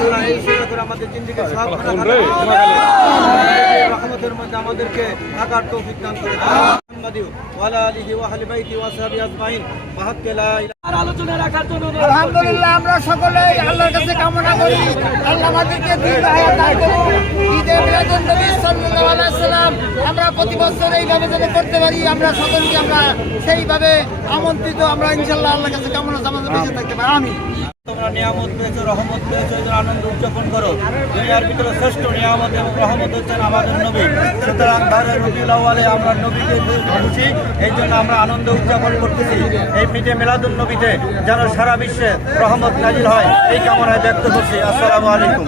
আল্লাহ এই সেবা করে আমাদের জিন্দিকে রহমতের মধ্যে আমাদেরকে থাকার তৌফিক দান করে মুহাম্মাদি ওয়ালা আলিহি ওয়া আহলি বাইতি ওয়া সাহাবি আজমাইন। বাহাক্কে লা ইলাহা আলহামদুলিল্লাহ আমরা সকলেই আল্লাহর কাছে কামনা করি। আল্লাহ আমাদেরকে দীর্ঘ হায়াত দান করুন। ঈদে মিলাদুন নবী সাল্লাল্লাহু আলাইহি সাল্লাম আমরা প্রতি বছর এইভাবে যেন করতে পারি আমরা সকলকে আমরা সেইভাবে আমন্ত্রিত আমরা ইনশাআল্লাহ আল্লাহর কাছে কামনা জামাতে বেঁচে থাকতে পারি। আমিন। তোমরা নিয়ামত পেয়েছ, রহমত পেয়েছ এদের আনন্দ উদযাপন করো। দুনিয়ার ভিতরে শ্রেষ্ঠ নিয়ামত এবং রহমত হচ্ছেন আমাদের নবী। সুতরাং ধারে রবিউল আওয়ালে আমরা নবীকে খুশি এই জন্য আমরা আনন্দ উদযাপন করতেছি। এই পিঠে মেলাদুল নবীতে যেন সারা বিশ্বে রহমত নাজির হয়, এই কামনায় ব্যক্ত করছি। আসসালামু আলাইকুম।